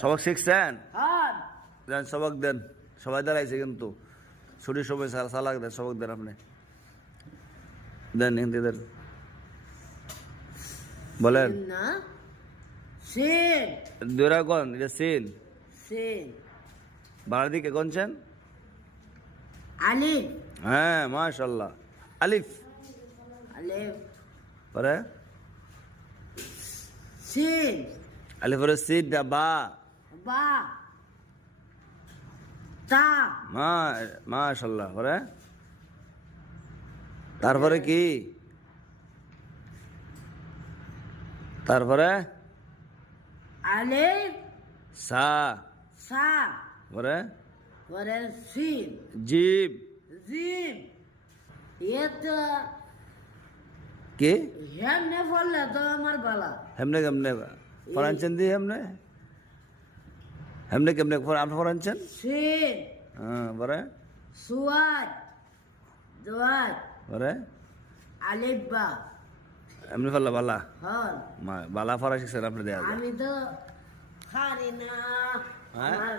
সবক শিখছেন? হ্যাঁ দেন সবক দেন, সবাই দাঁড়াইছে কিন্তু ছুটির সময় সালাক দেন, সবক দেন আপনি, দেন হিন্দি দেন, বলেন। না সিন দুরা কোন এটা সিন, সিন বাড়ার দিকে কোনছেন? আলিফ হ্যাঁ মাশাল্লাহ, আলিফ আলিফ পরে সিন আলিফ পরে সিন বা বা তা মাশাল্লাহ পরে তারপরে কি? তারপরে আলিফ সা সা পরে পরে সিন জিম জিম এটা কি হেমনে পড়লে তো আমার বালা হেমনে কেমনে ফরানছেন দি হেমনে হেমনে কেমনে আপনি ফরানছেন? সিন হ্যাঁ পরে সুয়াদ দোয়াদ পরে আলিফ বা এমনি ফেললা বালা হল বালা ফরা শিখছেন আপনি দেয়া যায়। আমি তো পারি না হ্যাঁ? আমার